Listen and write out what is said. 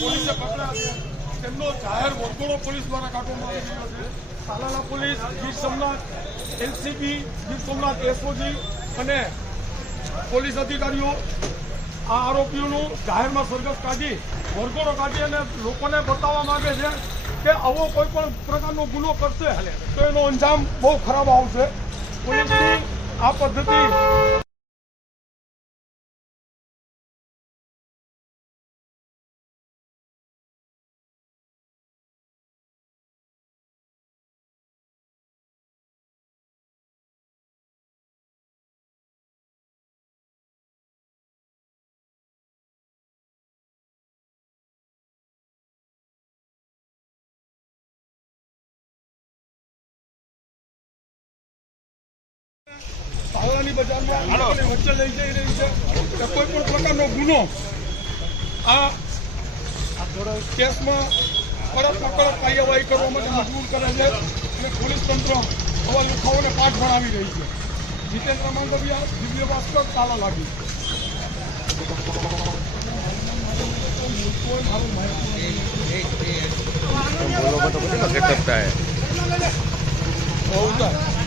પોલીસે પકડ્યા છે તેમનો જાહેર વરઘોડો પોલીસ દ્વારા કાઢવામાં આવી રહ્યો છે. Talala police, Gir Somnath LCB, Gir Somnath SOG અને પોલીસ અધિકારીઓ આ આરોપીઓનું જાહેરમાં સરઘસ કાઢી વરઘોડો કાઢી અને લોકોને બતાવવા માંગે છે કે આવો કોઈ પણ પ્રકારનો ગુનો કરશે તો એનો અંજામ બહુ ખરાબ આવશે. પોલીસની આ પદ્ધતિ તાલાલાની બજારમાં વચ્ચે લઈ જઈ રહી છે કે કોઈ પણ પ્રકારનો ગુનો આ કેસમાં કડકમાં કડક કાર્યવાહી કરવા માટે મજબૂર કરે છે અને પોલીસ તંત્ર આવા લુખાઓને પાઠ ભણાવી રહી છે. જીતેન્દ્ર માંડવિયા, દિવ્ય ભાસ્કર, તાલાલાગી. કેટલો કેટલો है